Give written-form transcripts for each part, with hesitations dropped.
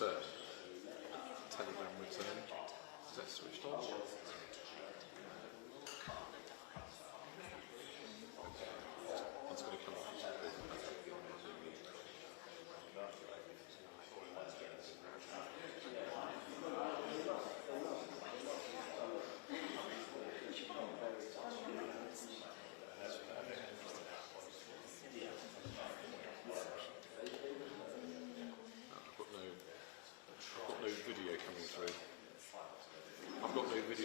return. Telegram return. Is that switched on? It's going to come off. I've got no video coming through. I've got no video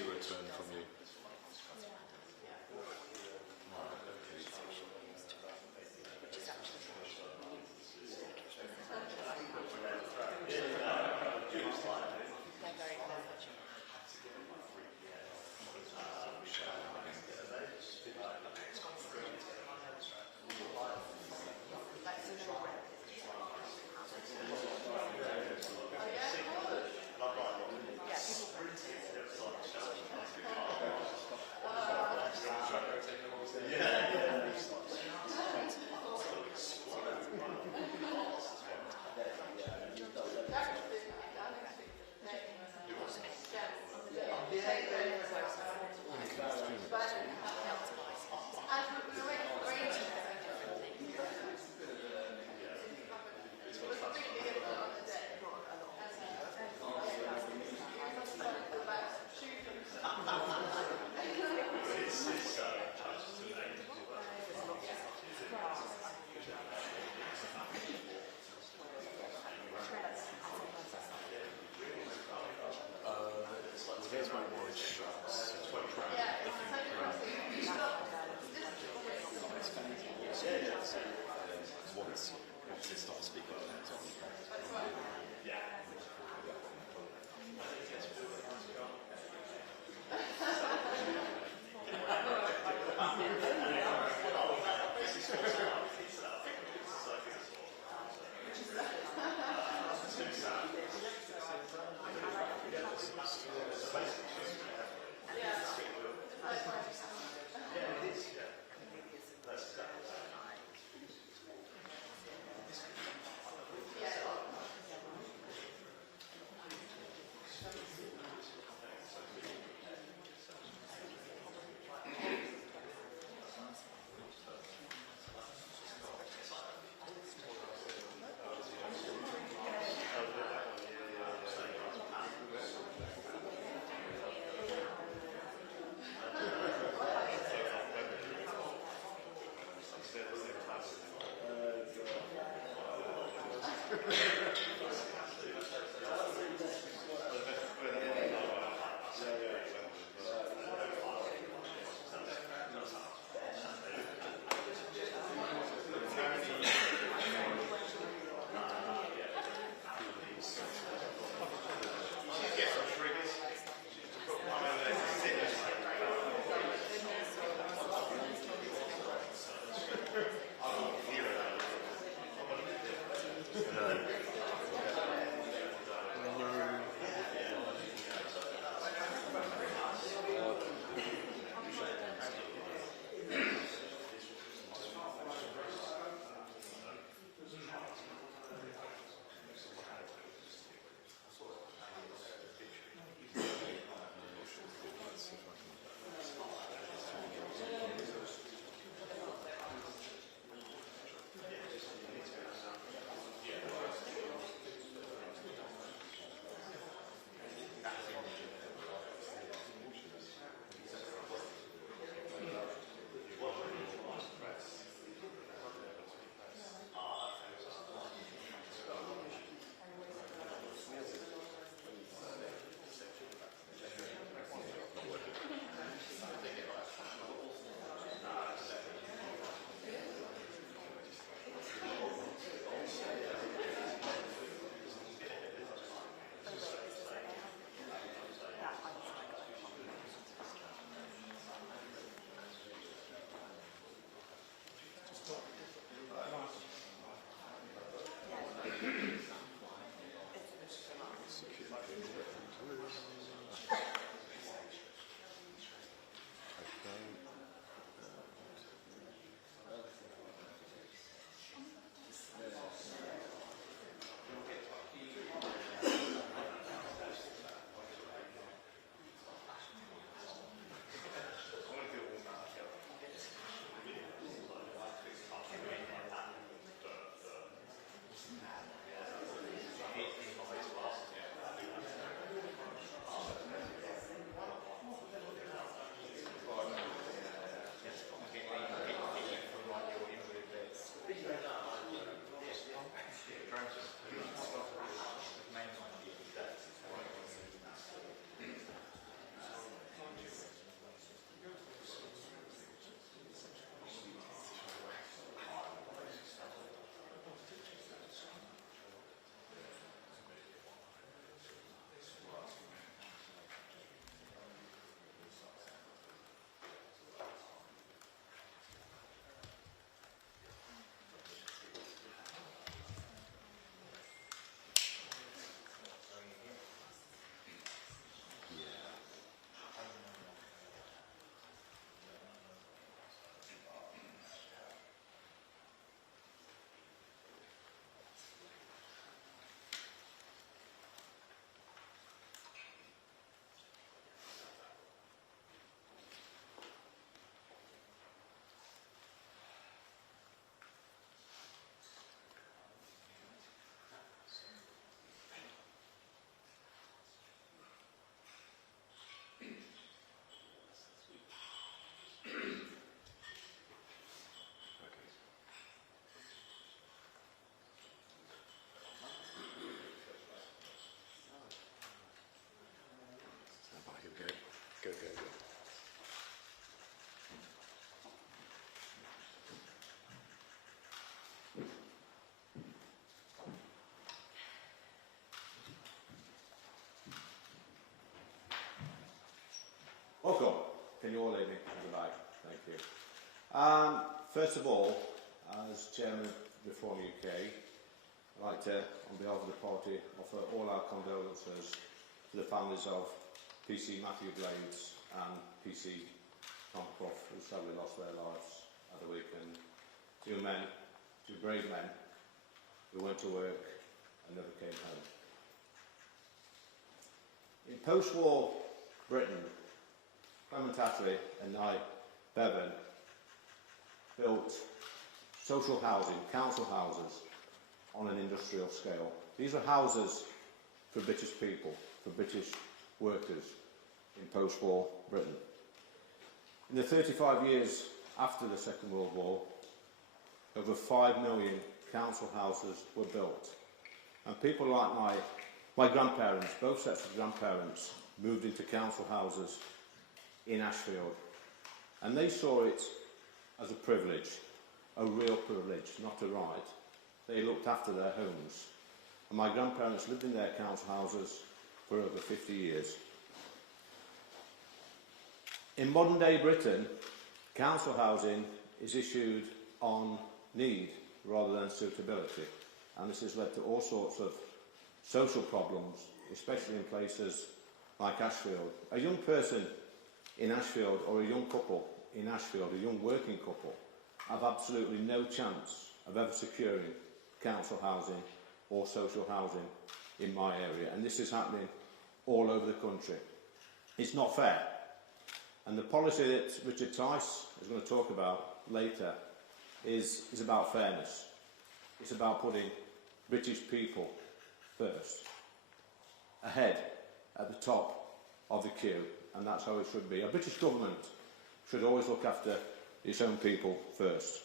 you're leaving at the back. Thank you. First of all, as Chairman of Reform UK, I'd like to, on behalf of the party, offer all our condolences to the families of PC Matthew Blades and PC Tom Clough, who sadly lost their lives at the weekend. Two brave men, who went to work and never came home. In post-war Britain, Clement Attlee and I, Bevan, built social housing, council houses, on an industrial scale. These were houses for British people, for British workers in post-war Britain. In the 35 years after the Second World War, over 5 million council houses were built. And people like my grandparents, both sets of grandparents, moved into council houses in Ashfield. And they saw it as a privilege, a real privilege, not a right. They looked after their homes. And my grandparents lived in their council houses for over 50 years. In modern day Britain, council housing is issued on need rather than suitability. And this has led to all sorts of social problems, especially in places like Ashfield. A young person in Ashfield, or a young couple in Ashfield, a young working couple, have absolutely no chance of ever securing council housing or social housing in my area. And this is happening all over the country. It's not fair. And the policy that Richard Tice is going to talk about later is about fairness. It's about putting British people first, ahead, at the top of the queue, and that's how it should be. A British government should always look after its own people first.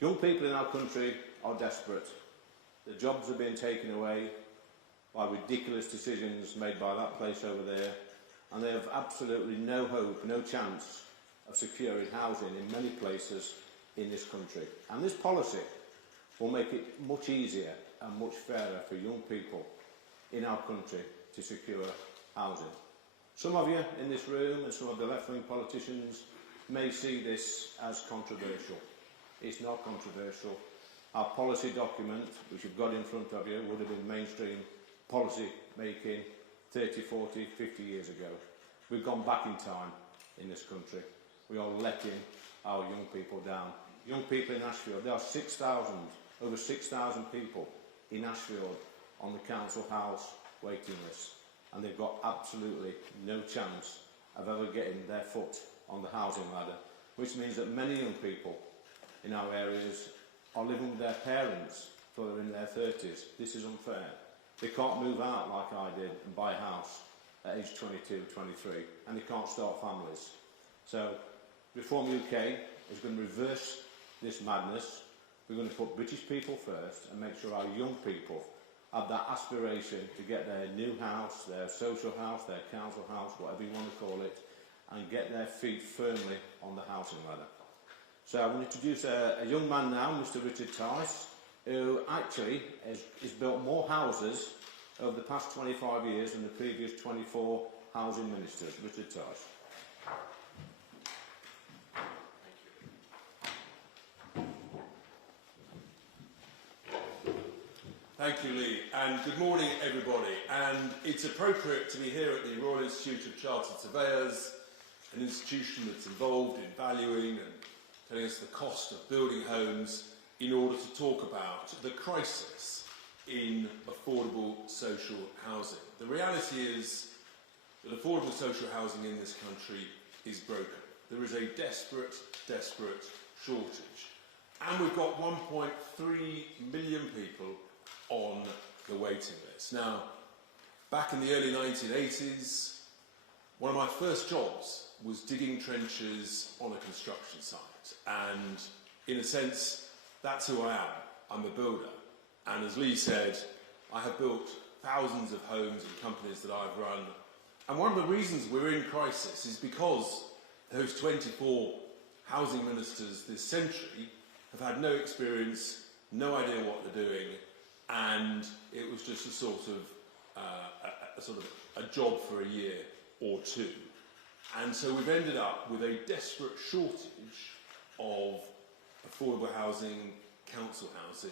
Young people in our country are desperate. Their jobs are being taken away by ridiculous decisions made by that place over there, and they have absolutely no hope, no chance of securing housing in many places in this country. And this policy will make it much easier and much fairer for young people in our country to secure housing. Some of you in this room and some of the left-wing politicians may see this as controversial. It's not controversial. Our policy document, which you've got in front of you, would have been mainstream policy making 30, 40, 50 years ago. We've gone back in time in this country. We are letting our young people down. Young people in Ashfield, there are 6,000, over 6,000 people in Ashfield on the council house waiting list, and they've got absolutely no chance of ever getting their foot on the housing ladder, which means that many young people in our areas are living with their parents till they're in their 30s. This is unfair. They can't move out like I did and buy a house at age 22, 23, and they can't start families. So Reform UK is going to reverse this madness. We're going to put British people first and make sure our young people have that aspiration to get their new house, their social house, their council house, whatever you want to call it, and get their feet firmly on the housing ladder. So I'm going to introduce a young man now, Mr. Richard Tice, who actually has built more houses over the past 25 years than the previous 24 housing ministers. Richard Tice. Thank you, Lee, and good morning, everybody. And it's appropriate to be here at the Royal Institute of Chartered Surveyors, an institution that's involved in valuing and telling us the cost of building homes in order to talk about the crisis in affordable social housing. The reality is that affordable social housing in this country is broken. There is a desperate, desperate shortage. And we've got 1.3 million people on the waiting list. Now, back in the early 1980s, one of my first jobs was digging trenches on a construction site. And in a sense, that's who I am. I'm a builder. And as Lee said, I have built thousands of homes and companies that I've run. And one of the reasons we're in crisis is because those 24 housing ministers this century have had no experience, no idea what they're doing, and it was just a sort of a job for a year or two. And so we've ended up with a desperate shortage of affordable housing, council housing,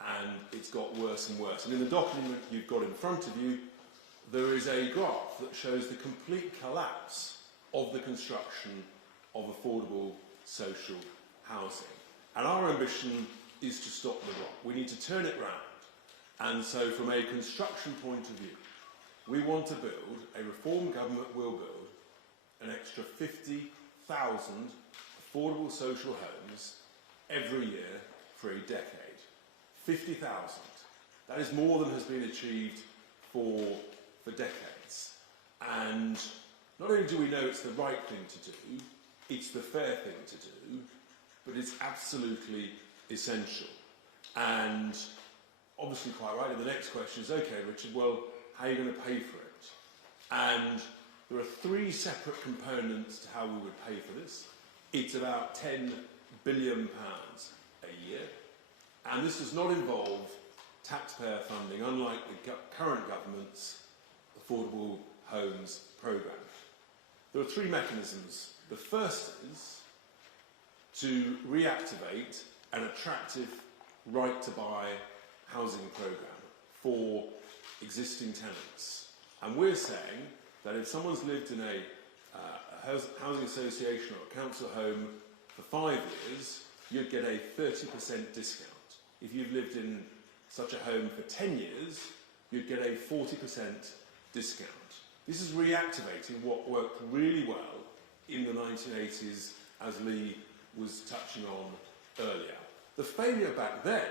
and it's got worse and worse. And in the document you've got in front of you, there is a graph that shows the complete collapse of the construction of affordable social housing. And our ambition is to stop the rot. We need to turn it round. And so from a construction point of view, we want to build, a reform government will build, an extra 50,000 affordable social homes every year for a decade. 50,000. That is more than has been achieved for decades. And not only do we know it's the right thing to do, it's the fair thing to do, but it's absolutely essential. And obviously quite rightly, the next question is, okay, Richard, well, how are you going to pay for it? And there are three separate components to how we would pay for this. It's about £10 billion a year. And this does not involve taxpayer funding, unlike the current government's Affordable Homes programme. There are three mechanisms. The first is to reactivate an attractive right-to-buy housing programme for existing tenants. And we're saying that if someone's lived in a housing association or a council home for 5 years, you'd get a 30% discount. If you've lived in such a home for 10 years, you'd get a 40% discount. This is reactivating what worked really well in the 1980s, as Lee was touching on earlier. The failure back then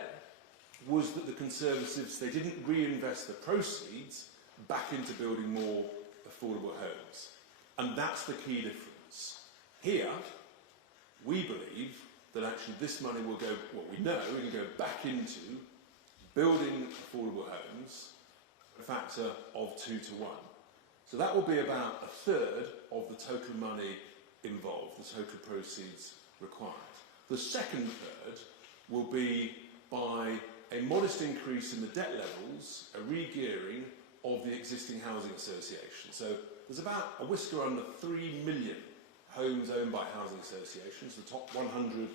was that the Conservatives, they didn't reinvest the proceeds back into building more affordable homes. And that's the key difference. Here, we believe that actually this money will go, what we know, we can go back into building affordable homes, a factor of 2 to 1. So that will be about a third of the total money involved, the total proceeds required. The second third will be by a modest increase in the debt levels, a re-gearing of the existing housing association. So there's about a whisker under 3 million homes owned by housing associations. The top 100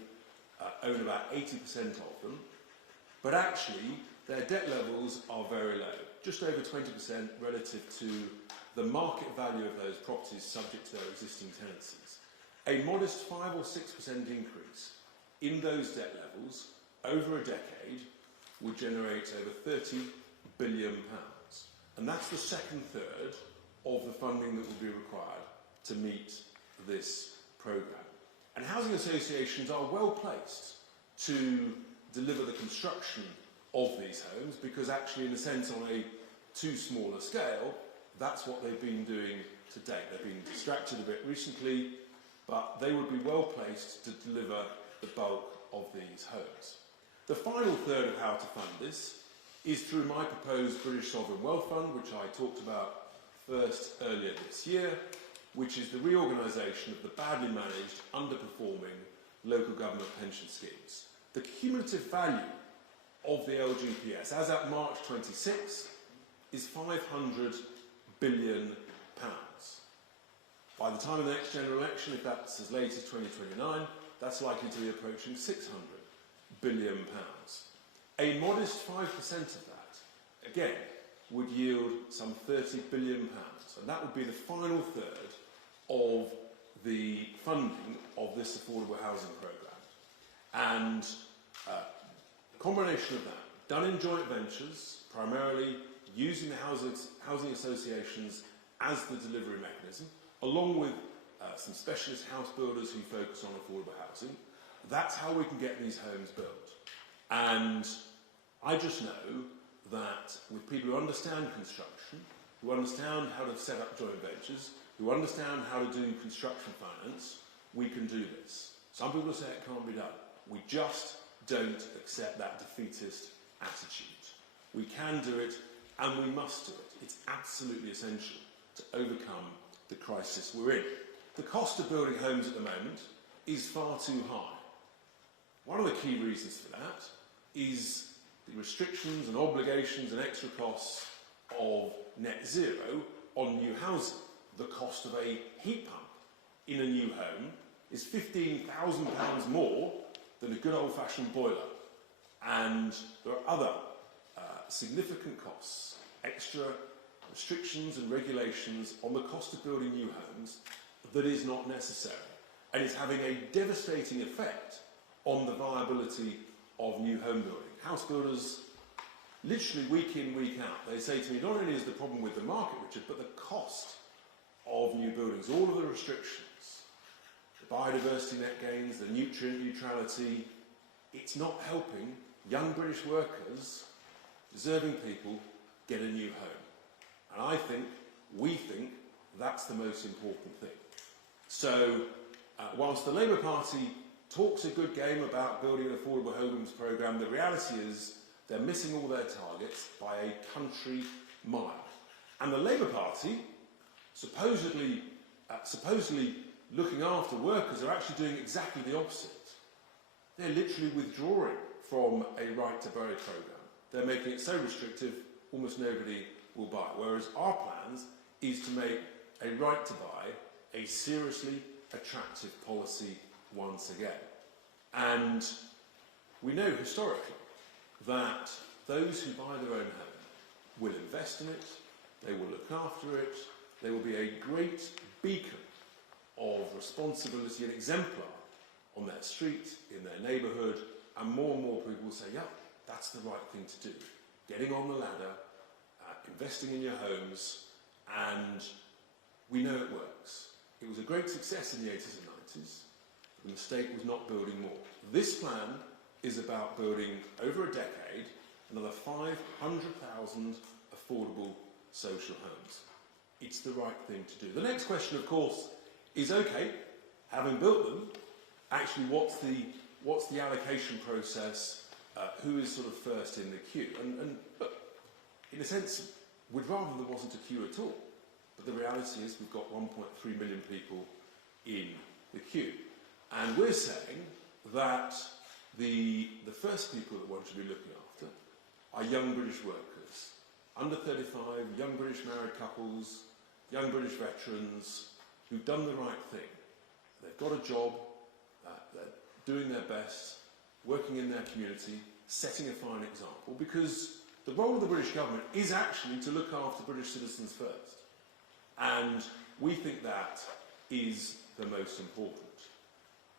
own about 80% of them. But actually, their debt levels are very low, just over 20% relative to the market value of those properties subject to their existing tenancies. A modest 5 or 6% increase in those debt levels over a decade would generate over £30 billion. And that's the second third of the funding that will be required to meet this programme. And housing associations are well placed to deliver the construction of these homes because actually, in a sense, on a too small a scale, that's what they've been doing to date. They've been distracted a bit recently, but they would be well placed to deliver the bulk of these homes. The final third of how to fund this is through my proposed British Sovereign Wealth Fund, which I talked about first earlier this year, which is the reorganisation of the badly managed, underperforming local government pension schemes. The cumulative value of the LGPS, as at March 26, is £500 billion. By the time of the next general election, if that's as late as 2029, that's likely to be approaching £600 billion. A modest 5% of that, again, would yield some £30 billion, and that would be the final third of the funding of this affordable housing programme. And the combination of that, done in joint ventures, primarily using the housing associations as the delivery mechanism, along with some specialist house builders who focus on affordable housing, that's how we can get these homes built. And I just know that with people who understand construction, who understand how to set up joint ventures, who understand how to do construction finance, we can do this. Some people say it can't be done. We just don't accept that defeatist attitude. We can do it, and we must do it. It's absolutely essential to overcome the crisis we're in. The cost of building homes at the moment is far too high. One of the key reasons for that is the restrictions and obligations and extra costs of net zero on new housing. The cost of a heat pump in a new home is £15,000 more than a good old-fashioned boiler. And there are other significant costs, extra restrictions and regulations on the cost of building new homes that is not necessary. And it's having a devastating effect on the viability of new home building. House builders, literally week in, week out, they say to me, not only is the problem with the market, Richard, but the cost of new buildings, all of the restrictions, the biodiversity net gains, the nutrient neutrality, it's not helping young British workers, deserving people, get a new home. And we think, that's the most important thing. So, whilst the Labour Party talks a good game about building an affordable homes programme, the reality is they're missing all their targets by a country mile. And the Labour Party, supposedly looking after workers, are actually doing exactly the opposite. They're literally withdrawing from a right to buy programme. They're making it so restrictive, almost nobody will buy. Whereas our plans is to make a right to buy a seriously attractive policy once again. And we know historically that those who buy their own home will invest in it, they will look after it, they will be a great beacon of responsibility and exemplar on their street, in their neighbourhood, and more people will say, yeah, that's the right thing to do. Getting on the ladder, investing in your homes, and we know it works. It was a great success in the 80s and 90s. The mistake was not building more. This plan is about building, over a decade, another 500,000 affordable social homes. It's the right thing to do. The next question, of course, is, okay, having built them, actually what's the allocation process? Who is sort of first in the queue? And look, in a sense, we'd rather there wasn't a queue at all. But the reality is we've got 1.3 million people in the queue. And we're saying that the first people that one should be looking after are young British workers, under 35, young British married couples, young British veterans who've done the right thing. They've got a job, they're doing their best, working in their community, setting a fine example, because the role of the British government is actually to look after British citizens first. And we think that is the most important.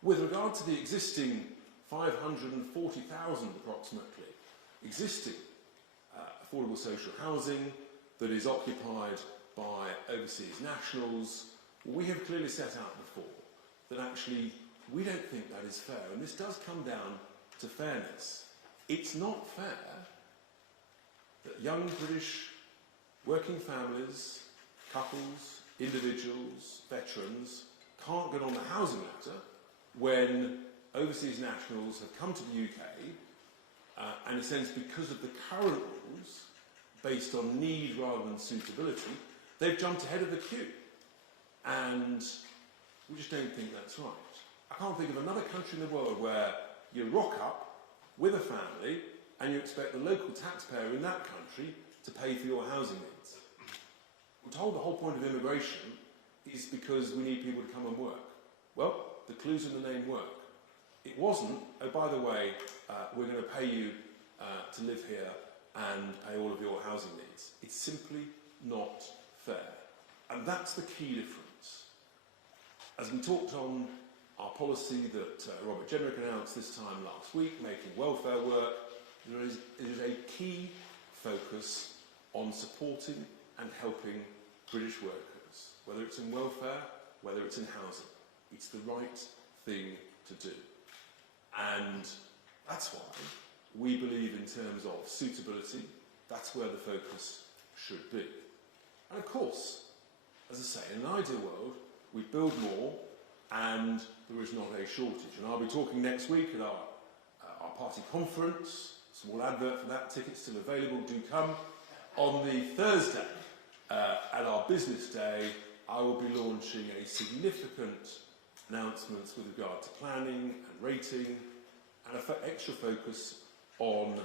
With regard to the existing 540,000 approximately existing affordable social housing that is occupied by overseas nationals, we have clearly set out before that actually we don't think that is fair, and this does come down to fairness. It's not fair that young British working families, couples, individuals, veterans can't get on the housing ladder when overseas nationals have come to the UK and in a sense because of the current rules based on need rather than suitability, they've jumped ahead of the queue. And we just don't think that's right. I can't think of another country in the world where you rock up with a family and you expect the local taxpayer in that country to pay for your housing needs. We're told the whole point of immigration is because we need people to come and work. Well, the clues in the name work. It wasn't, oh, by the way, we're going to pay you to live here and pay all of your housing needs. It's simply not fair. And that's the key difference. As we talked on our policy that Robert Jenrick announced this time last week, making welfare work, there is a key focus on supporting and helping British workers, whether it's in welfare, whether it's in housing. It's the right thing to do. And that's why we believe in terms of suitability, that's where the focus should be. And of course, as I say, in an ideal world, we build more and there is not a shortage. And I'll be talking next week at our party conference. Small advert for that, tickets still available, do come. On the Thursday, at our business day, I will be launching a significant announcements with regard to planning and rating and an extra focus on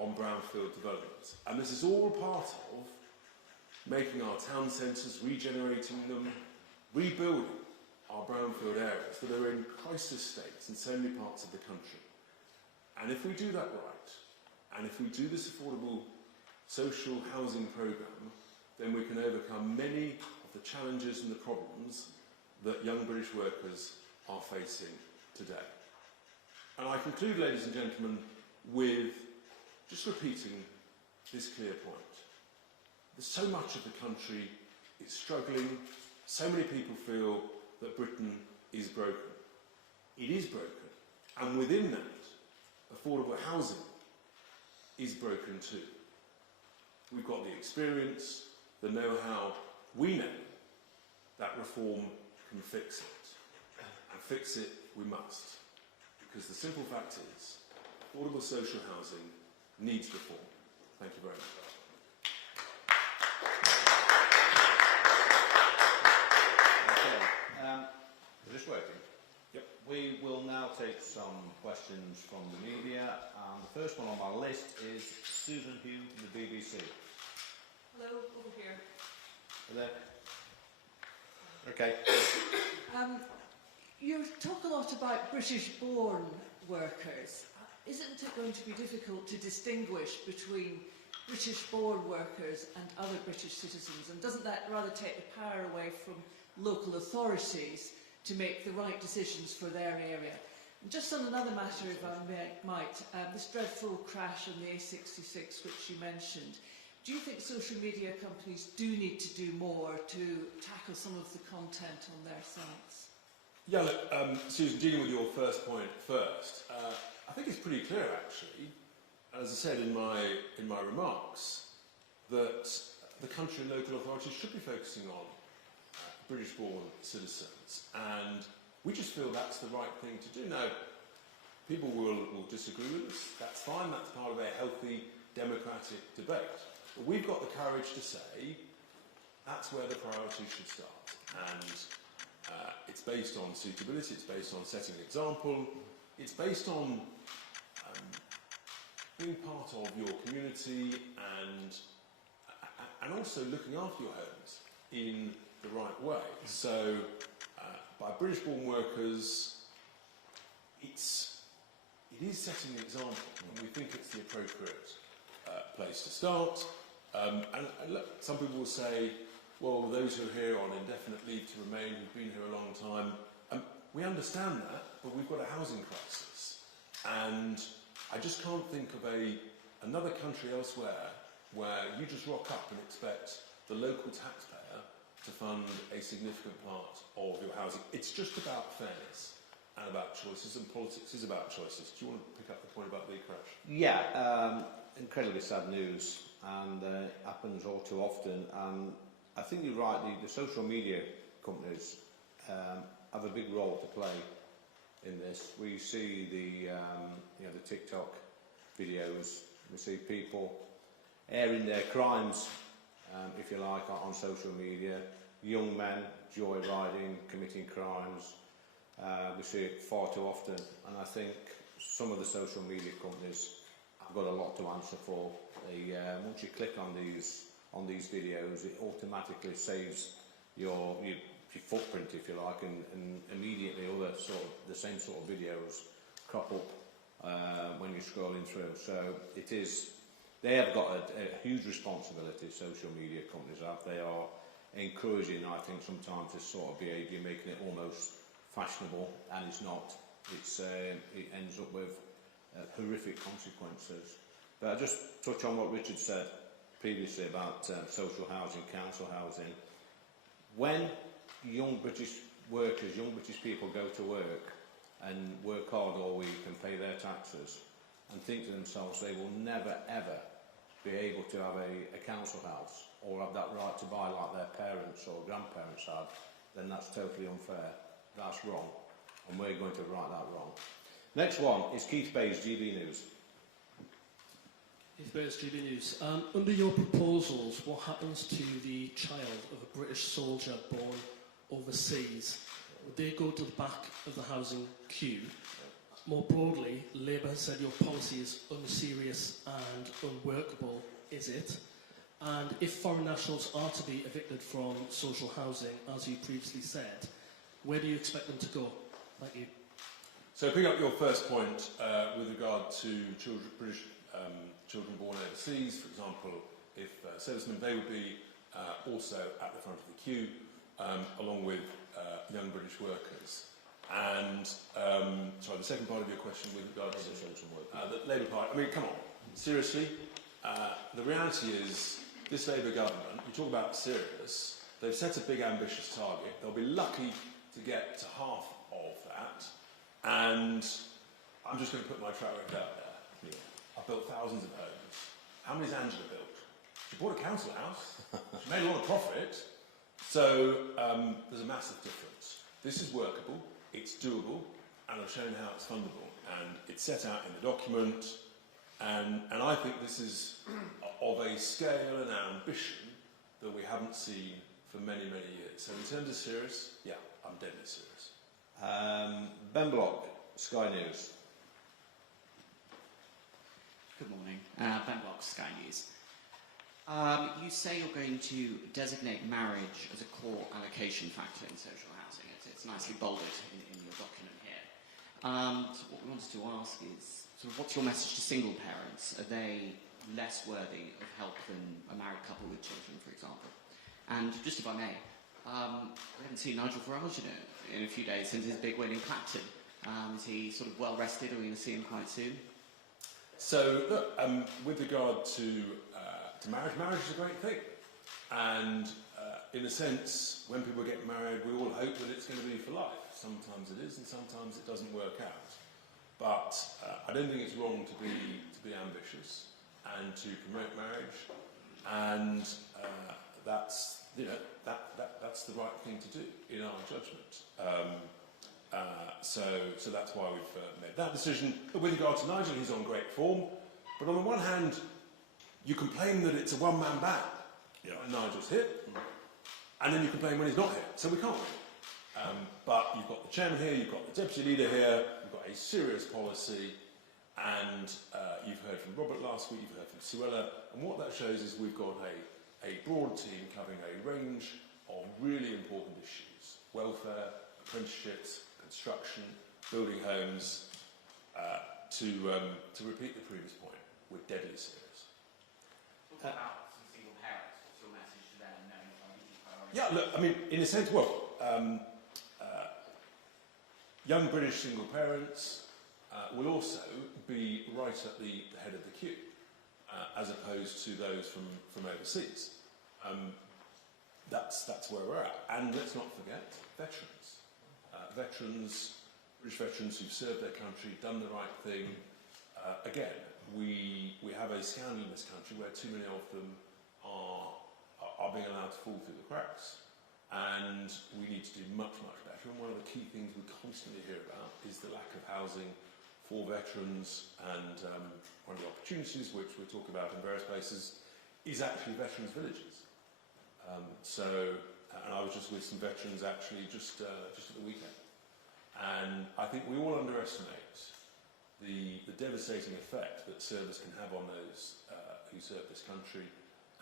brownfield development. And this is all part of making our town centres, regenerating them, rebuilding our brownfield areas that are in crisis states in so many parts of the country. And if we do that right, and if we do this affordable social housing programme, then we can overcome many of the challenges and the problems that young British workers are facing today. And I conclude, ladies and gentlemen, with just repeating this clear point. There's so much of the country is struggling, so many people feel that Britain is broken. It is broken, and within that, affordable housing is broken too. We've got the experience, the know-how, we know that reform can fix it. And fix it we must. Because the simple fact is, affordable social housing needs reform. Thank you very much. Okay. Is this working? Yep. We will now take some questions from the media. The first one on my list is Susan Hugh from the BBC. Hello, over here. Are there? Okay. You talk a lot about British-born workers. Isn't it going to be difficult to distinguish between British-born workers and other British citizens? And doesn't that rather take the power away from local authorities to make the right decisions for their area? And just on another matter, if I might, this dreadful crash on the A66 which you mentioned, do you think social media companies do need to do more to tackle some of the content on their sites? Yeah, look, Susan, dealing with your first point first, I think it's pretty clear, actually, as I said in my remarks, that the country and local authorities should be focusing on British-born citizens, and we just feel that's the right thing to do. Now, people will disagree with us. That's fine. That's part of a healthy democratic debate. But we've got the courage to say that's where the priority should start. And it's based on suitability, it's based on setting an example, it's based on being part of your community and also looking after your homes in the right way. So by British-born workers, it is setting an example, and we think it's the appropriate place to start. And look, some people will say, well, those who are here on indefinite leave to remain, who've been here a long time, we understand that, but we've got a housing crisis. And I just can't think of another country elsewhere where you just rock up and expect the local taxpayer to fund a significant part of your housing. It's just about fairness and about choices, and politics is about choices. Do you want to pick up the point about the crash? Yeah, incredibly sad news, and it happens all too often. I think you're right, the social media companies have a big role to play in this. We see the TikTok videos, we see people airing their crimes, if you like, on social media. Young men joyriding, committing crimes. We see it far too often, and I think some of the social media companies have got a lot to answer for. Once you click on these videos, it automatically saves your footprint, if you like, and immediately other the same sort of videos crop up when you're scrolling through. So they have got a huge responsibility, social media companies have. They are encouraging, I think, sometimes this sort of behaviour, making it almost fashionable, and it's not. It ends up with horrific consequences. But I'll just touch on what Richard said previously about social housing, council housing. When young British workers, young British people go to work and work hard all week and pay their taxes and think to themselves they will never ever be able to have a council house or have that right to buy like their parents or grandparents have, then that's totally unfair. That's wrong, and we're going to right that wrong. Next one is Keith Bayes, GB News. Keith Bayes, GB News. Under your proposals, what happens to the child of a British soldier born overseas? Would they go to the back of the housing queue? More broadly, Labour has said your policy is unserious and unworkable. Is it? And if foreign nationals are to be evicted from social housing, as you previously said, where do you expect them to go? Thank you. So picking up your first point with regard to British children born overseas, for example, if servicemen, they would be also at the front of the queue, along with young British workers. And, sorry, the second part of your question with regard to the Labour Party, I mean, come on, seriously? The reality is, this Labour government, we talk about serious, they've set a big ambitious target. They'll be lucky to get to half of that. And I'm just going to put my track record out there. Yeah. I've built thousands of homes. How many has Angela built? She bought a council house. She made a lot of profit. So there's a massive difference. This is workable, it's doable, and I've shown how it's fundable. And it's set out in the document. And I think this is of a scale and ambition that we haven't seen for many, many years. So in terms of serious, yeah, I'm deadly serious. Ben Block, Sky News. Good morning. Ben Block, Sky News. You say you're going to designate marriage as a core allocation factor in social housing. It's nicely bolded in your document here. So what we wanted to ask is, sort of, what's your message to single parents? Are they less worthy of help than a married couple with children, for example? And just if I may, we haven't seen Nigel Farage in a few days since his big win in Clapton. Is he sort of well rested? Are we going to see him quite soon? So, look, with regard to marriage, marriage is a great thing. And in a sense, when people get married, we all hope that it's going to be for life. Sometimes it is, and sometimes it doesn't work out. But I don't think it's wrong to be ambitious and to promote marriage. And that's that's the right thing to do in our judgment. So that's why we've made that decision. But with regard to Nigel, he's on great form. But on the one hand, you complain that it's a one-man band when Nigel's hit, and then you complain when he's not hit. So we can't win. But you've got the chairman here, you've got the deputy leader here, you've got a serious policy, and you've heard from Robert last week, you've heard from Suella, and what that shows is we've got a broad team covering a range of really important issues: welfare, apprenticeships, construction, building homes. To repeat the previous point, we're deadly serious. Talk about some single parents. What's your message to them? Yeah, look, I mean, in a sense, young British single parents will also be right at the head of the queue, as opposed to those from overseas. That's where we're at. And let's not forget veterans. British veterans who've served their country, done the right thing. Again, we have a scandal in this country where too many of them are being allowed to fall through the cracks. And we need to do much, much better. And one of the key things we constantly hear about is the lack of housing for veterans. And one of the opportunities, which we talk about in various places, is actually veterans' villages. And I was just with some veterans actually just at the weekend. And I think we all underestimate the devastating effect that service can have on those who serve this country,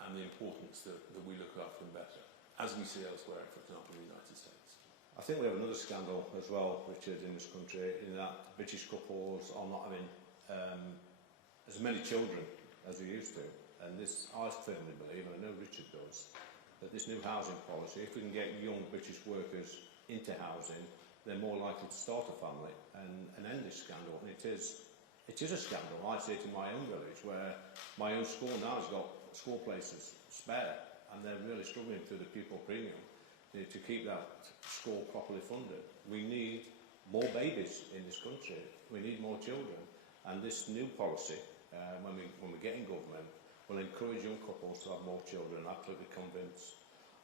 and the importance that we look after them better, as we see elsewhere, for example, in the United States. I think we have another scandal as well, Richard, in this country, in that British couples are not having as many children as they used to. And this, I firmly believe, and I know Richard does, that this new housing policy, if we can get young British workers into housing, they're more likely to start a family and end this scandal. And it is a scandal. I see it in my own village, where my own school now has got school places spare, and they're really struggling through the pupil premium to keep that school properly funded. We need more babies in this country. We need more children. And this new policy, when we get in government, will encourage young couples to have more children. I'm absolutely convinced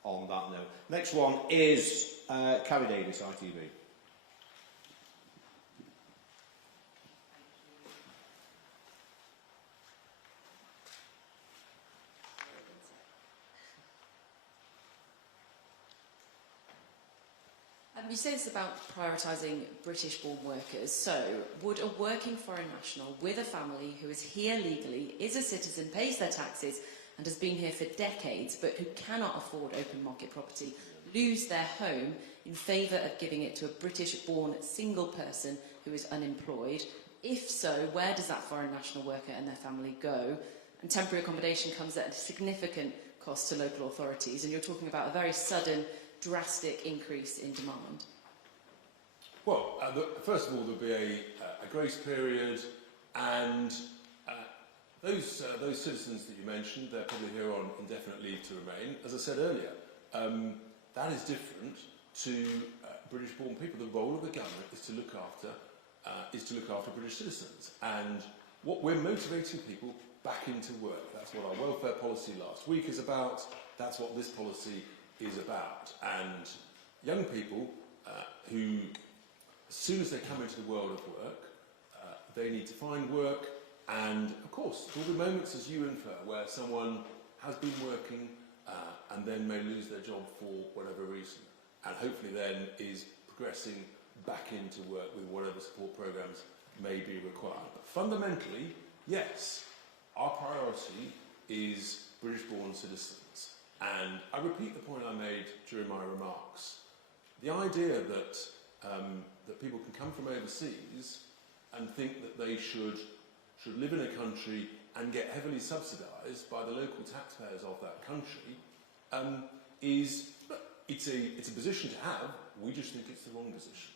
on that note. Next one is Carrie Davis, ITV. You say this about prioritising British-born workers. So, would a working foreign national with a family who is here legally, is a citizen, pays their taxes, and has been here for decades, but who cannot afford open market property, lose their home in favour of giving it to a British-born single person who is unemployed? If so, where does that foreign national worker and their family go? And temporary accommodation comes at a significant cost to local authorities, and you're talking about a very sudden, drastic increase in demand. Well, first of all, there'll be a grace period, and those citizens that you mentioned, they're probably here on indefinite leave to remain. As I said earlier, that is different to British-born people. The role of the government is to look after British citizens, and what we're motivating people back into work. That's what our welfare policy last week is about. That's what this policy is about. And young people who, as soon as they come into the world of work, they need to find work. And of course, there will be moments, as you infer, where someone has been working and then may lose their job for whatever reason, and hopefully then is progressing back into work with whatever support programmes may be required. But fundamentally, yes, our priority is British-born citizens. And I repeat the point I made during my remarks. The idea that that people can come from overseas and think that they should live in a country and get heavily subsidised by the local taxpayers of that country it's a position to have. We just think it's the wrong position.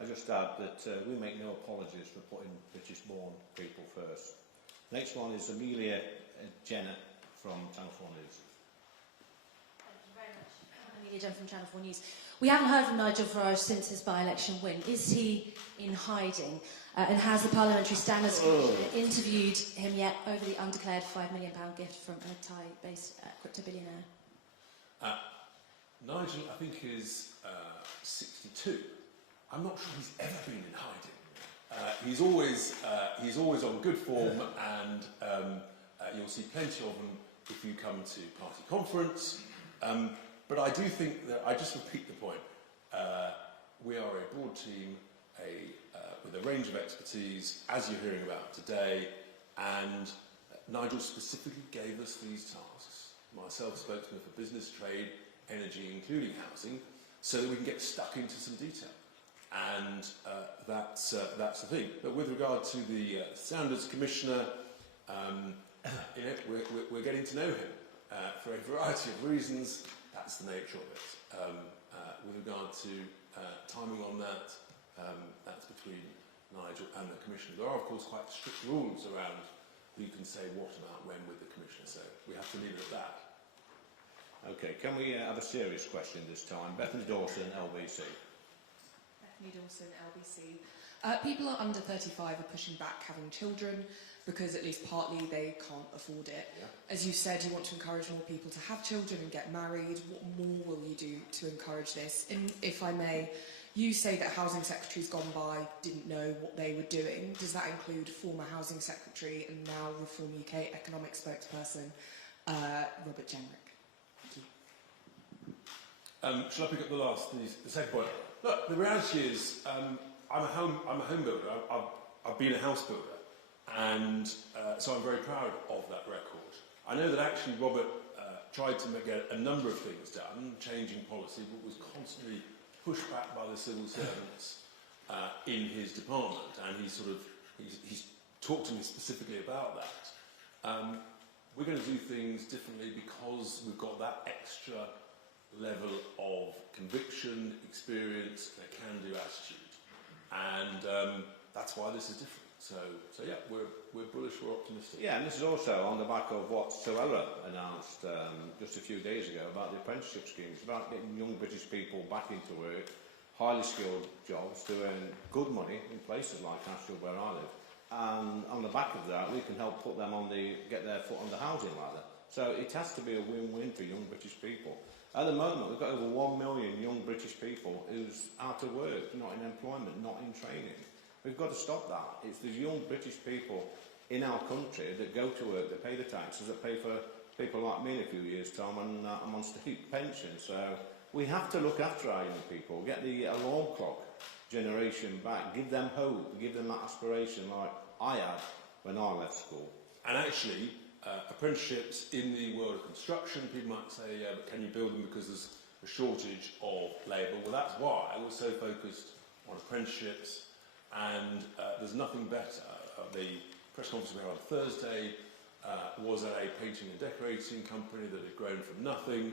I just add that we make no apologies for putting British-born people first. Next one is Amelia Jenner from Channel 4 News. Thank you very much. Amelia Jenner from Channel 4 News. We haven't heard from Nigel Farage since his by-election win. Is he in hiding? And has the Parliamentary Standards Commission interviewed him yet over the undeclared £5 million gift from a Thai-based crypto billionaire? Nigel, I think, is 62. I'm not sure he's ever been in hiding. He's always on good form, and you'll see plenty of them if you come to party conference. But I do think that, I just repeat the point, we are a broad team with a range of expertise, as you're hearing about today, and Nigel specifically gave us these tasks, myself, spokesman for business, trade, energy, including housing, so that we can get stuck into some detail. And that's the thing. But with regard to the Standards Commissioner, we're getting to know him for a variety of reasons. That's the nature of it. With regard to timing on that, that's between Nigel and the Commissioner. There are, of course, quite strict rules around who can say what about when with the Commissioner, so we have to leave it at that. Okay, can we have a serious question this time? Bethany Dawson, LBC. Bethany Dawson, LBC. People are under 35 are pushing back having children because at least partly they can't afford it. Yeah. As you said, you want to encourage more people to have children and get married. What more will you do to encourage this? And if I may, you say that Housing Secretaries gone by didn't know what they were doing. Does that include former Housing Secretary and now Reform UK economic spokesperson, Robert Jenrick? Shall I pick up the second point? Look, the reality is, I'm a home builder. I've been a house builder, and so I'm very proud of that record. I know that actually Robert tried to get a number of things done, changing policy, but was constantly pushed back by the civil servants in his department, and he's talked to me specifically about that. We're going to do things differently because we've got that extra level of conviction, experience, and a can-do attitude, and that's why this is different. So yeah, we're bullish, we're optimistic. Yeah, and this is also on the back of what Sir Ella announced just a few days ago about the apprenticeship schemes, about getting young British people back into work, highly skilled jobs to earn good money in places like Ashfield where I live. And on the back of that, we can help put them get their foot on the housing ladder. So it has to be a win-win for young British people. At the moment, we've got over 1 million young British people who's out of work, not in employment, not in training. We've got to stop that. It's these young British people in our country that go to work, that pay the taxes, that pay for people like me in a few years' time, and I'm on state pension. So we have to look after our young people, get the alarm clock generation back, give them hope, give them that aspiration like I had when I left school. And actually, apprenticeships in the world of construction, people might say, yeah, but can you build them because a shortage of labour. Well, that's why we're so focused on apprenticeships, and there's nothing better. The press conference we had on Thursday was at a painting and decorating company that had grown from nothing,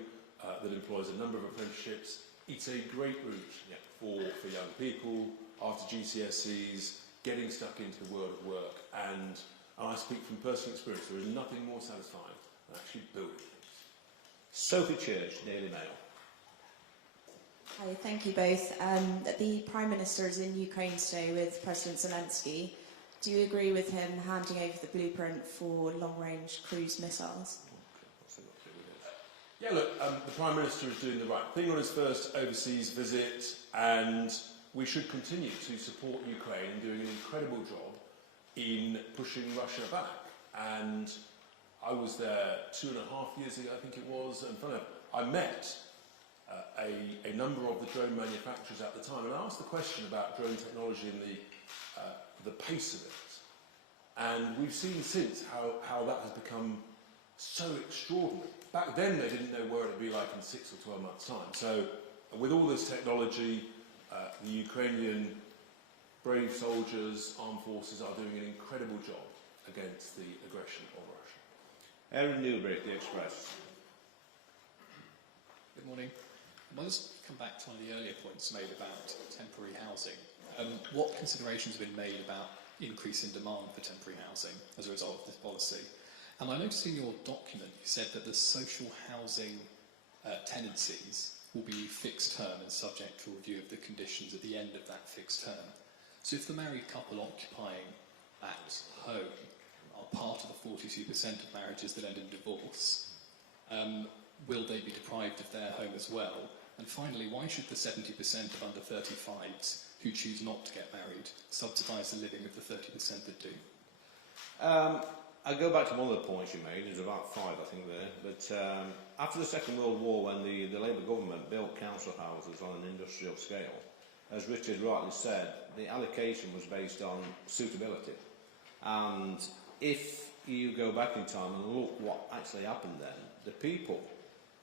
that employs a number of apprenticeships. It's a great route for young people after GCSEs, getting stuck into the world of work, and I speak from personal experience, there is nothing more satisfying than actually building things. Sophie Church, Daily Mail. Hi, thank you both. The Prime Minister is in Ukraine today with President Zelensky. Do you agree with him handing over the blueprint for long-range cruise missiles? Yeah, look, the Prime Minister is doing the right thing on his first overseas visit, and we should continue to support Ukraine in doing an incredible job in pushing Russia back. And I was there 2.5 years ago, I think it was, and I met a number of the drone manufacturers at the time, and I asked the question about drone technology and the pace of it. And we've seen since how that has become so extraordinary. Back then they didn't know where it would be like in 6 or 12 months' time. So with all this technology, the Ukrainian brave soldiers, armed forces are doing an incredible job against the aggression of Russia. Aaron Newbury, The Express. Good morning. I'll just come back to one of the earlier points made about temporary housing. What considerations have been made about increase in demand for temporary housing as a result of this policy? And I noticed in your document you said that the social housing tenancies will be fixed term and subject to review of the conditions at the end of that fixed term. So if the married couple occupying that home are part of the 42% of marriages that end in divorce, will they be deprived of their home as well? And finally, why should the 70% of under 35s who choose not to get married subsidise the living of the 30% that do? I go back to one of the points you made. There's about 5, I think, there. But after the Second World War, when the Labour government built council houses on an industrial scale, as Richard rightly said, the allocation was based on suitability. And if you go back in time and look what actually happened then, the people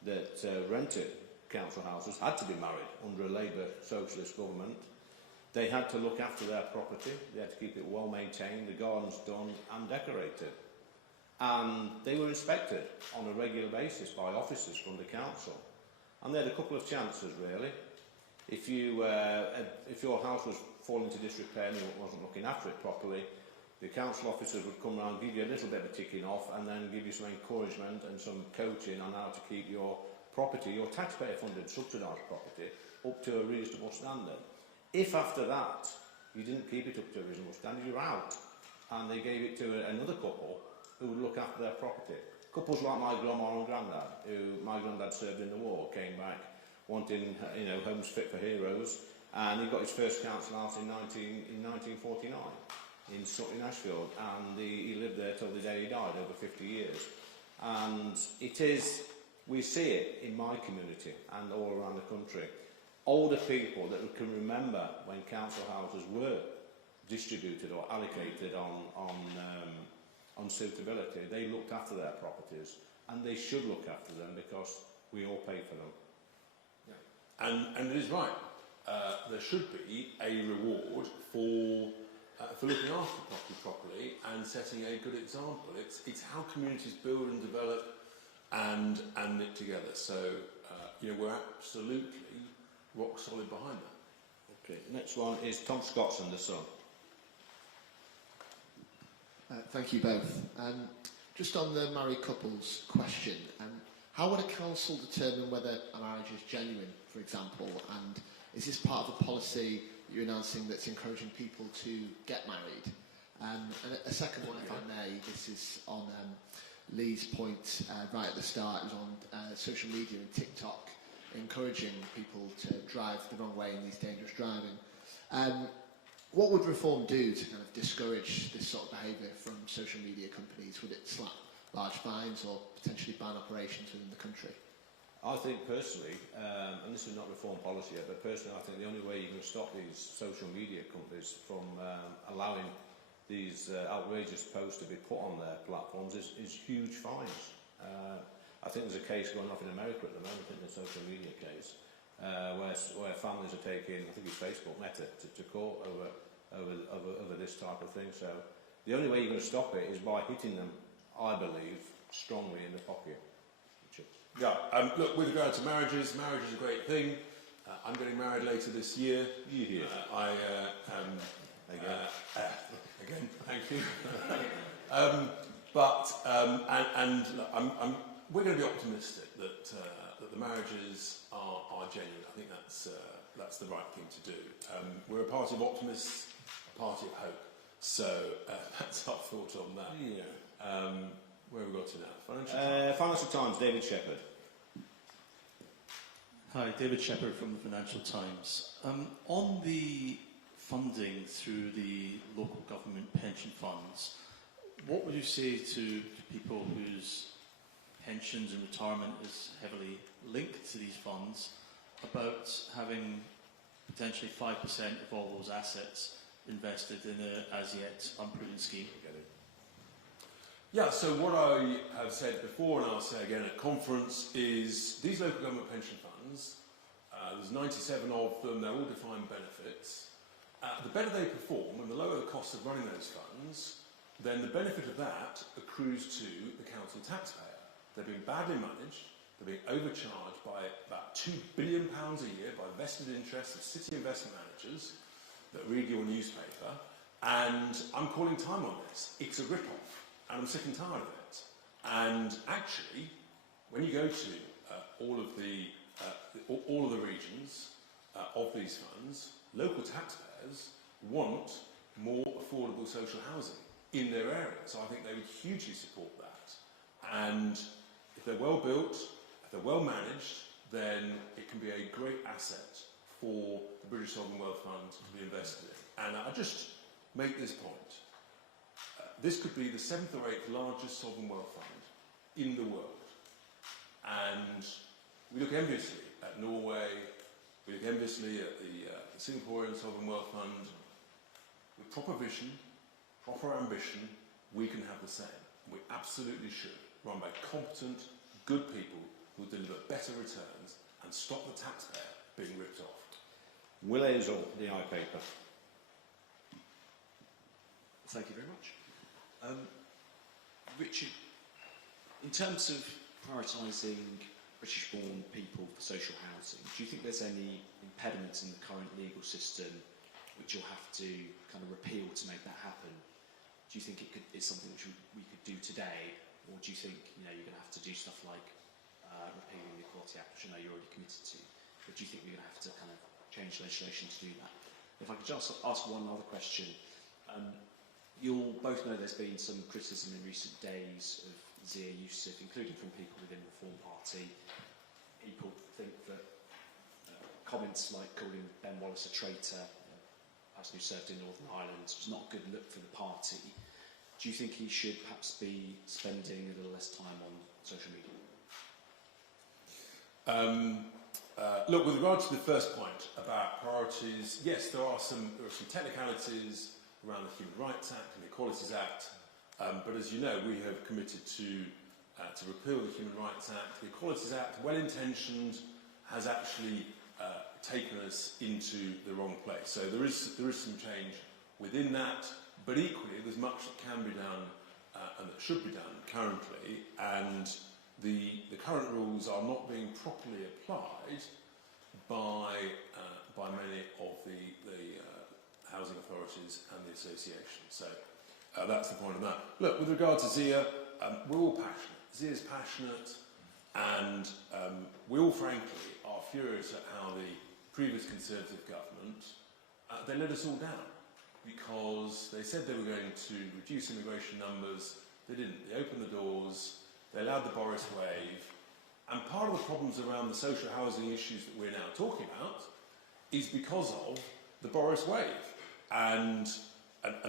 that rented council houses had to be married under a Labour socialist government. They had to look after their property, they had to keep it well maintained, the gardens done and decorated. And they were inspected on a regular basis by officers from the council. And they had a couple of chances, really. If your house was falling into disrepair and you wasn't looking after it properly, the council officers would come around, give you a little bit of a ticking off, and then give you some encouragement and some coaching on how to keep your property, your taxpayer-funded subsidised property, up to a reasonable standard. If after that you didn't keep it up to a reasonable standard, you're out. And they gave it to another couple who would look after their property. Couples like my grandma and granddad, who my granddad served in the war, came back wanting, homes fit for heroes, and he got his first council house in 1949 in Sutton, Ashfield, and he lived there till the day he died, over 50 years. And we see it in my community and all around the country. Older people that can remember when council houses were distributed or allocated on suitability, they looked after their properties, and they should look after them because we all pay for them. Yeah. And it is right. There should be a reward for looking after property properly and setting a good example. It's how communities build and develop and knit together. So we're absolutely rock solid behind that. Okay, next one is Tom Scottson, The Sun. Thank you both. Just on the married couples question, how would a council determine whether a marriage is genuine, for example, and is this part of a policy you're announcing that's encouraging people to get married? And a second one, if I may, this is on Lee's point right at the start. It was on social media and TikTok, encouraging people to drive the wrong way in these dangerous driving. What would reform do to kind of discourage this sort of behaviour from social media companies? Would it slap large fines or potentially ban operations within the country? I think personally, and this is not reform policy yet, but personally I think the only way you can stop these social media companies from allowing these outrageous posts to be put on their platforms is huge fines. I think there's a case going off in America at the moment, in the social media case, where families are taking, I think it's Facebook, Meta, to court over this type of thing. So the only way you're going to stop it is by hitting them, I believe, strongly in the pocket. Yeah, look, with regard to marriage is a great thing. I'm getting married later this year. Again, thank you. We're going to be optimistic that the marriages are genuine. I think that's the right thing to do. We're a party of optimists, a party of hope. So that's our thought on that. Yeah. Where have we got to now? Financial Times, David Shepherd. Hi, David Shepherd from the Financial Times. On the funding through the local government pension funds, what would you say to people whose pensions and retirement is heavily linked to these funds about having potentially 5% of all those assets invested in a as yet unproven scheme? Yeah, so what I have said before, and I'll say again at conference, is these local government pension funds, there's 97 of them, they're all defined benefits. The better they perform and the lower the cost of running those funds, then the benefit of that accrues to the council taxpayer. They're being badly managed, they're being overcharged by about £2 billion a year by vested interests of city investment managers that read your newspaper, and I'm calling time on this. It's a rip-off, and I'm sick and tired of it. And actually, when you go to all of the regions of these funds, local taxpayers want more affordable social housing in their area. So I think they would hugely support that. And if they're well built, if they're well managed, then it can be a great asset for the British Sovereign Wealth Fund to be invested in. And I'll just make this point. This could be the 7th or 8th largest sovereign wealth fund in the world. And we look enviously at Norway, we look enviously at the Singaporean Sovereign Wealth Fund. With proper vision, proper ambition, we can have the same. We absolutely should, run by competent, good people who deliver better returns and stop the taxpayer being ripped off. Will Hazel, the iPaper. Thank you very much. Richard, in terms of prioritising British-born people for social housing, do you think there's any impediments in the current legal system which you'll have to kind of repeal to make that happen? Do you think it's something which we could do today, or do you think you're going to have to do stuff like repealing the Equality Act, which I know you're already committed to, but do you think we're going to have to kind of change legislation to do that? If I could just ask one other question. You'll both know there's been some criticism in recent days of Zia Yusuf, including from people within the Reform Party. People think that comments like calling Ben Wallace a traitor, a person who served in Northern Ireland, was not a good look for the party. Do you think he should perhaps be spending a little less time on social media? Look, with regard to the first point about priorities, yes, there are some technicalities around the Human Rights Act and the Equalities Act, but as you know, we have committed to repeal the Human Rights Act. The Equalities Act, well-intentioned, has actually taken us into the wrong place. So there is some change within that, but equally there's much that can be done and that should be done currently, and the current rules are not being properly applied by many of the housing authorities and the association. So that's the point of that. Look, with regard to Zia, we're all passionate. Zia's passionate, and we all frankly are furious at how the previous Conservative government, they let us all down, because they said they were going to reduce immigration numbers. They didn't. They opened the doors, they allowed the Boris wave, and part of the problems around the social housing issues that we're now talking about is because of the Boris wave. And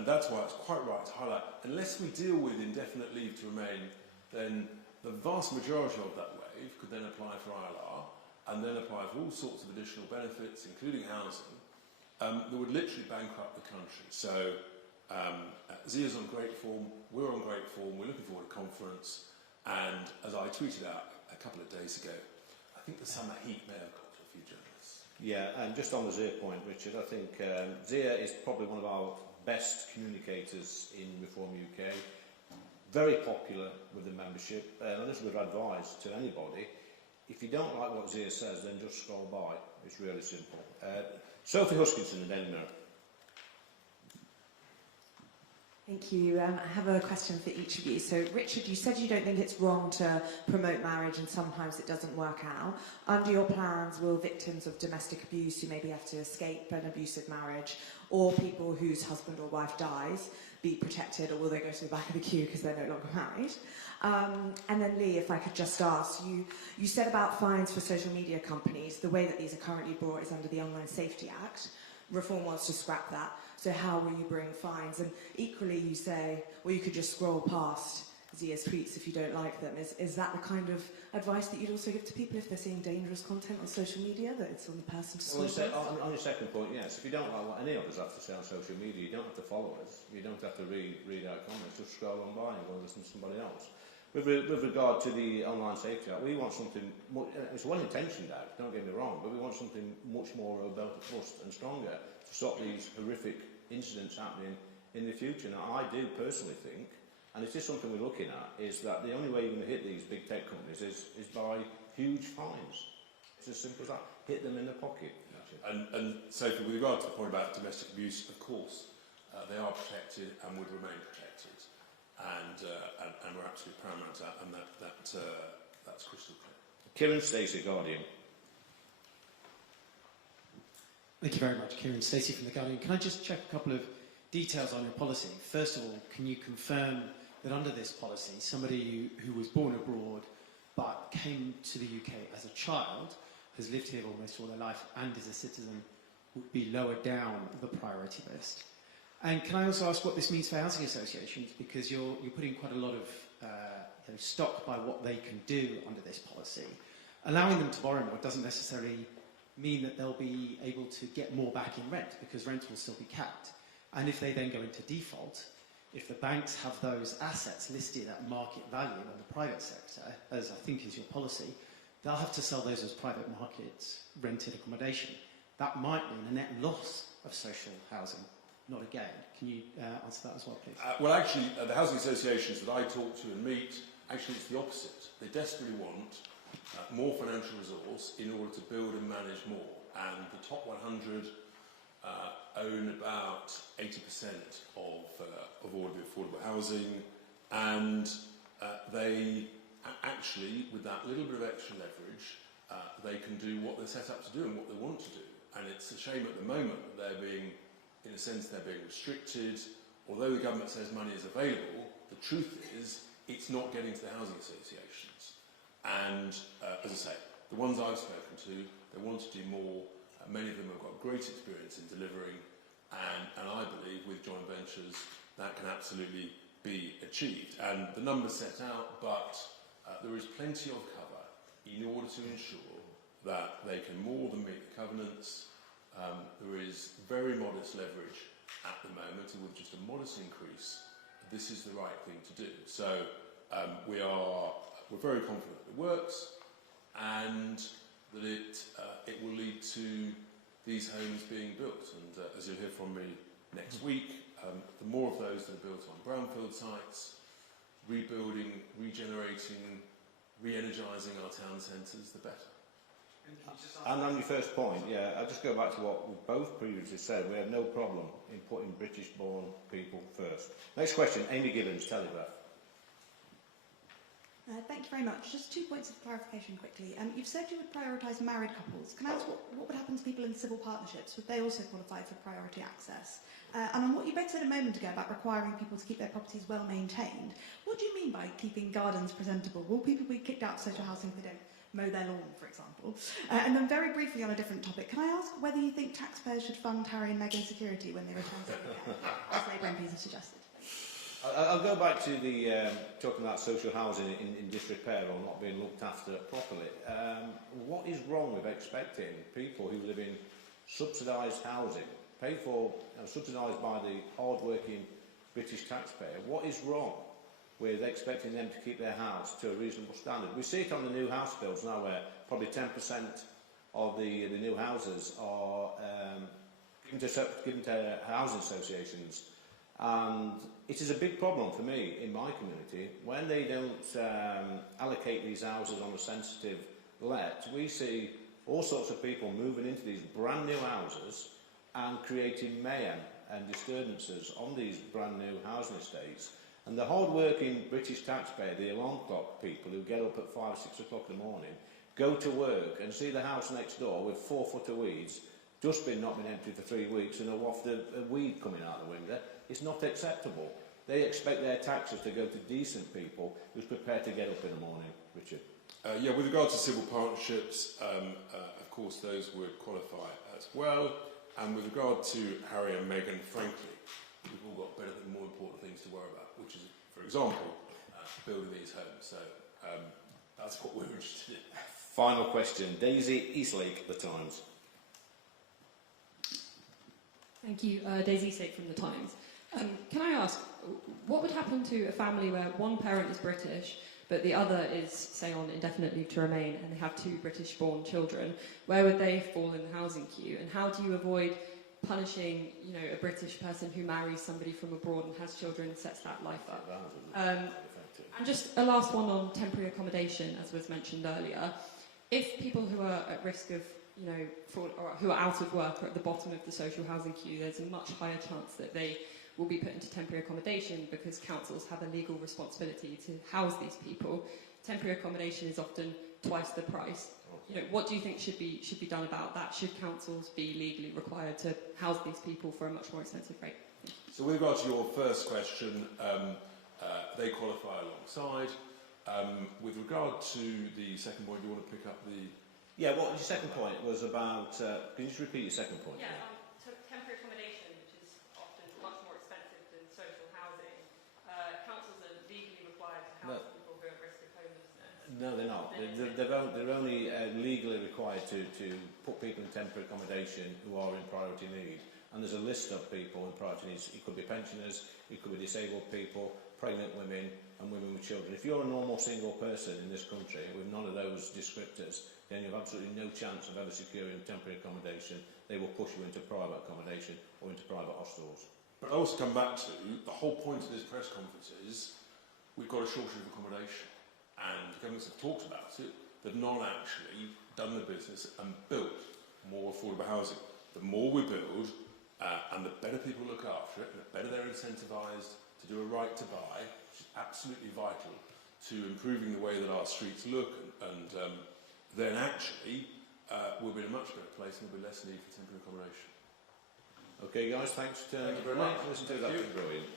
that's why it's quite right to highlight, unless we deal with indefinite leave to remain, then the vast majority of that wave could then apply for ILR and then apply for all sorts of additional benefits, including housing, that would literally bankrupt the country. So Zia's on great form, we're on great form, we're looking forward to conference, and as I tweeted out a couple of days ago. I think the summer heat may have got to a few journalists. Yeah, and just on the Zia point, Richard, I think Zia is probably one of our best communicators in Reform UK. Very popular with the membership, and this would advise to anybody, if you don't like what Zia says, then just scroll by. It's really simple. Sophie Huskinson in Edinburgh. Thank you. I have a question for each of you. So, Richard, you said you don't think it's wrong to promote marriage and sometimes it doesn't work out. Under your plans, will victims of domestic abuse who maybe have to escape an abusive marriage, or people whose husband or wife dies, be protected, or will they go to the back of the queue because they're no longer married? And then, Lee, if I could just ask, you said about fines for social media companies, the way that these are currently brought is under the Online Safety Act. Reform wants to scrap that. So how will you bring fines? And equally you say, well, you could just scroll past Zia's tweets if you don't like them. Is that the kind of advice that you'd also give to people if they're seeing dangerous content on social media, that it's on the person to scroll past? On your second point, yes. If you don't like what any of us have to say on social media, you don't have to follow us. You don't have to read our comments. Just scroll on by and go and listen to somebody else. With regard to the Online Safety Act, we want something, it's well-intentioned act, don't get me wrong, but we want something much more robust and stronger to stop these horrific incidents happening in the future. Now, I do personally think, and it's just something we're looking at, is that the only way you're going to hit these big tech companies is by huge fines. It's as simple as that. Hit them in the pocket. And Sophie, with regard to the point about domestic abuse, of course, they are protected and would remain protected. And we're absolutely paramount to that, and that's crystal clear. Kieran Stacey, Guardian. Thank you very much, Kieran Stacey from The Guardian. Can I just check a couple of details on your policy? First of all, can you confirm that under this policy, somebody who was born abroad but came to the UK as a child, has lived here almost all their life and is a citizen, would be lower down the priority list? And can I also ask what this means for housing associations? Because you're putting quite a lot of stock by what they can do under this policy. Allowing them to borrow more doesn't necessarily mean that they'll be able to get more back in rent, because rent will still be capped. And if they then go into default, if the banks have those assets listed at market value in the private sector, as I think is your policy, they'll have to sell those as private market rented accommodation. That might mean a net loss of social housing, not a gain. Can you answer that as well, please? Well, actually, the housing associations that I talk to and meet, actually it's the opposite. They desperately want more financial resource in order to build and manage more. And the top 100 own about 80% of all of the affordable housing, and they actually, with that little bit of extra leverage, they can do what they're set up to do and what they want to do. And it's a shame at the moment that they're being, in a sense, they're being restricted. Although the government says money is available, the truth is it's not getting to the housing associations. And as I say, the ones I've spoken to, they want to do more. Many of them have got great experience in delivering, and I believe with joint ventures that can absolutely be achieved. And the numbers set out, but there is plenty of cover in order to ensure that they can more than meet the covenants. There is very modest leverage at the moment, and with just a modest increase, this is the right thing to do. So we're very confident that it works, and that it will lead to these homes being built. And as you'll hear from me next week, the more of those that are built on brownfield sites, rebuilding, regenerating, re-energising our town centres, the better. And on your first point, yeah, I'll just go back to what we both previously said. We have no problem in putting British-born people first. Next question, Amy Gibbons, Telegraph. Thank you very much. Just 2 points of clarification quickly. You've said you would prioritise married couples. Can I ask what would happen to people in civil partnerships? Would they also qualify for priority access? And on what you both said a moment ago about requiring people to keep their properties well maintained, what do you mean by keeping gardens presentable? Will people be kicked out of social housing if they don't mow their lawn, for example? And then very briefly on a different topic, can I ask whether you think taxpayers should fund Harry and Meghan's security when they return to the UK, as Labour MPs have suggested? I'll go back to the talking about social housing in disrepair or not being looked after properly. What is wrong with expecting people who live in subsidised housing, paid for, subsidised by the hard-working British taxpayer? What is wrong with expecting them to keep their house to a reasonable standard. We see it on the new house builds now, where probably 10% of the new houses are given to housing associations. And it is a big problem for me in my community when they don't allocate these houses on a sensitive let. We see all sorts of people moving into these brand new houses and creating mayhem and disturbances on these brand new housing estates. And the hard-working British taxpayer, the alarm clock people who get up at 5 or 6 o'clock in the morning, go to work and see the house next door with 4 foot of weeds, dustbin not been emptied for 3 weeks and a waft of weed coming out the window. It's not acceptable. They expect their taxes to go to decent people who's prepared to get up in the morning. Richard? Yeah, with regard to civil partnerships, of course those would qualify as well. And with regard to Harry and Meghan, frankly, we've all got better and more important things to worry about, which is, for example, building these homes. So that's what we're interested in. Final question. Daisy Eastlake, The Times. Thank you. Daisy Eastlake from The Times. Can I ask, what would happen to a family where one parent is British but the other is, say, on indefinite leave to remain and they have 2 British-born children? Where would they fall in the housing queue? And how do you avoid punishing, a British person who marries somebody from abroad and has children and sets that life up? And just a last one on temporary accommodation, as was mentioned earlier. If people who are at risk of, or who are out of work are at the bottom of the social housing queue, there's a much higher chance that they will be put into temporary accommodation because councils have a legal responsibility to house these people. Temporary accommodation is often twice the price. What do you think should be done about that? Should councils be legally required to house these people for a much more expensive rate? So with regard to your first question, they qualify alongside. With regard to the second point, do you want to pick up the... Yeah, well, your second point was about... can you just repeat your second point? Yeah, temporary accommodation, which is often much more expensive than social housing. Councils are legally required to house people who are at risk of homelessness. No, they're not. They're only legally required to put people in temporary accommodation who are in priority need. And there's a list of people in priority needs. It could be pensioners, it could be disabled people, pregnant women, and women with children. If you're a normal single person in this country with none of those descriptors, then you have absolutely no chance of ever securing temporary accommodation. They will push you into private accommodation or into private hostels. But I also come back to the whole point of this press conference is we've got a shortage of accommodation. And governments have talked about it, they've not actually done the business and built more affordable housing. The more we build, and the better people look after it, and the better they're incentivised to do a right to buy, which is absolutely vital to improving the way that our streets look, and then actually we'll be in a much better place and there'll be less need for temporary accommodation. Okay, guys, thanks. Thank you very much. Listen to that. Brilliant.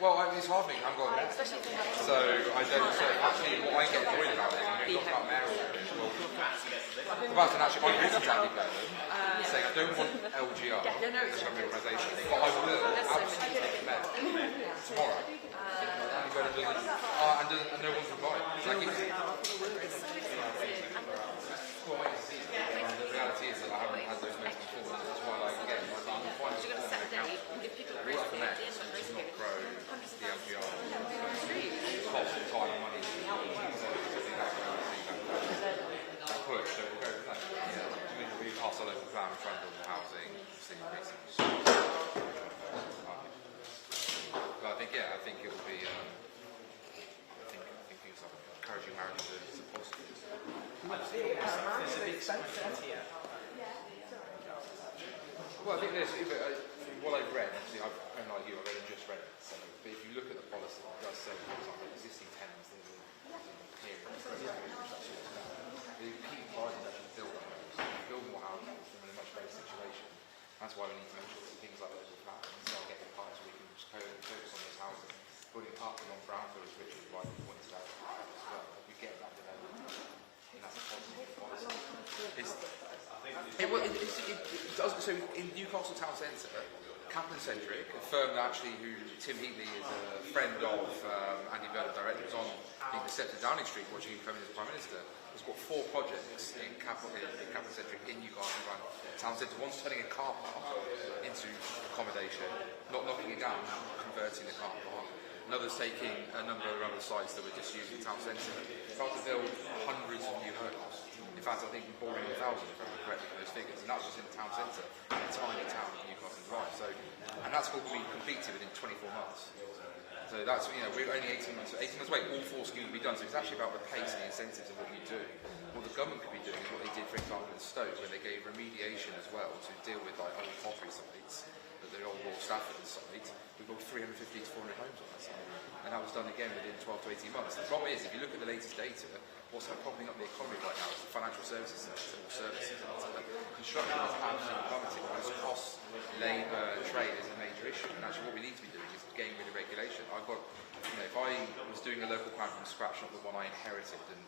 Well, I mean, it's hard for me, I haven't got a mayor. So I don't, so actually what I get annoyed about it, when we talk about mayoral areas, well, about an actually, I'm written down saying I don't want LGR as a organisation, but I will absolutely take the mayor tomorrow. And no one can buy it. Like, the reality is that I haven't had those mates before, that's why, like, again, I'm finding the reason for next is not grow the LGR. Cost and time and money. That push, so we'll go from there. We pass our local plan, try and build more housing, but I think, yeah, I think it will be, I think things like encouraging marriage is a positive. There's a big expense here. Well, I think this, from what I've read, obviously unlike you, I've only just read it, so, but if you look at the policy, it does say, for example, existing tenants, there's a period the key part is actually build more houses, and in a much better situation. That's why we need to make sure that things like local plans start getting higher so we can just focus on those houses, building up along brownfield, as Richard rightly pointed out as well. If we get that development, and that's a positive policy. It does, so in Newcastle Town Centre, Captain Centric, a firm that actually Tim Heatley is a friend of Andy Burnham director, was on being accepted Downing Street watching him come in as Prime Minister. There's got 4 projects in Captain Centric in Newcastle Town Centre. One's turning a car park into accommodation, not knocking it down, converting the car park. Another's taking a number of other sites that were just used in Town Centre. About to build hundreds of new homes. In fact, I think we're bordering 1,000 if I remember correctly for those figures, and that's just in the town centre, a tiny town in Newcastle Drive. So, and that's all being completed within 24 months. So that's, you know, we're only 18 months. 18 months away, all 4 schemes will be done. So it's actually about the pace and the incentives of what you do. What the government could be doing is what they did, for example, in Stoke, where they gave remediation as well to deal with like old pottery sites, the old Royal Stafford site. We built 350 to 400 homes on that site, and that was done again within 12 to 18 months. The problem is, if you look at the latest data, what's propping up the economy right now is the financial services sector, or services sector. Construction is absolutely plummeting. Costs, labour, trade is a major issue, and actually what we need to be doing is getting rid of regulation. I've got, you know, if I was doing a local plan from scratch, not the one I inherited and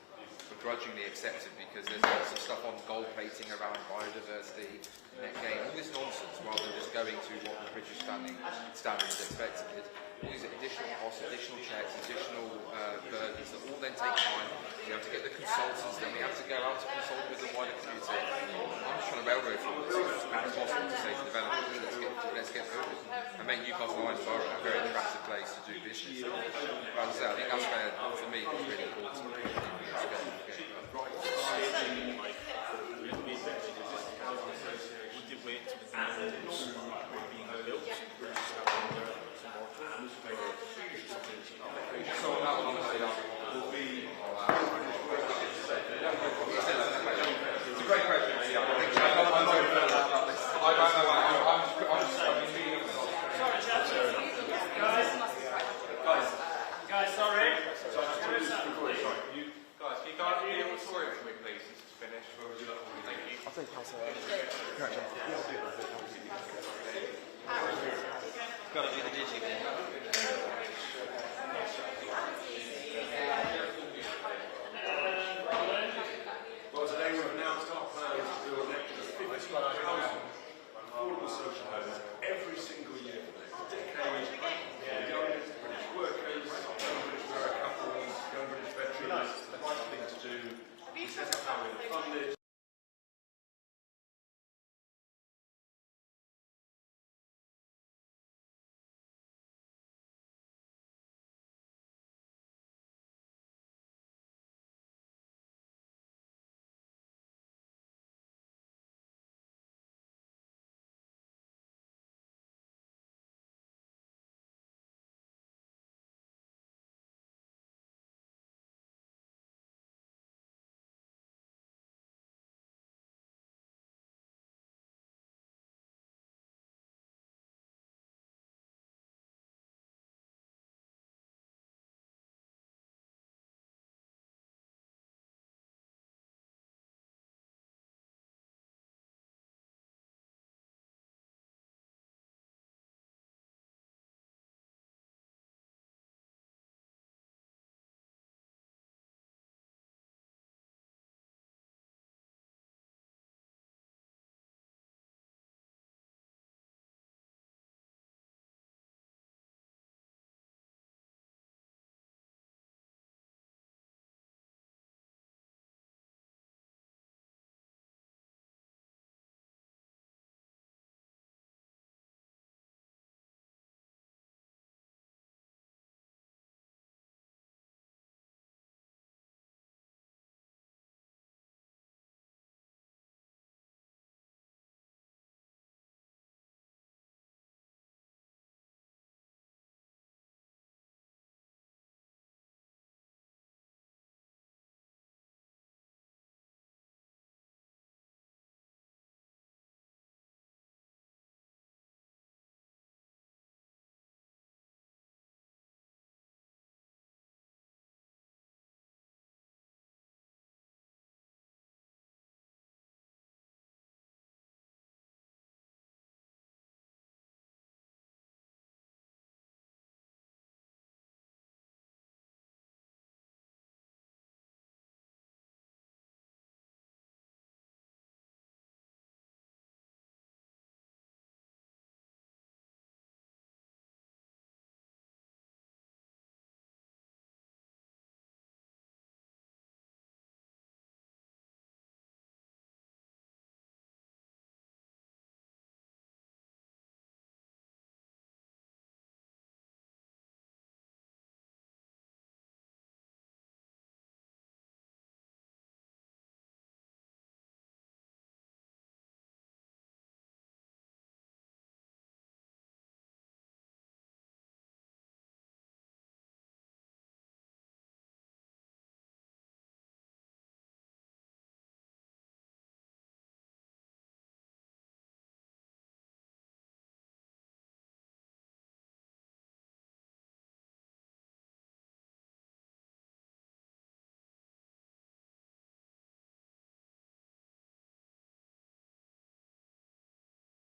begrudgingly accepted because there's lots of stuff on gold plating around biodiversity, net gain, all this nonsense, rather than just going to what the British standard is expected. All these additional costs, additional checks, additional burdens that all then take time. We have to get the consultants, then we have to go out to consult with the wider community. I'm just trying to railroad through this as much as possible to say to developers, let's get builders and make Newcastle Lions Borough a very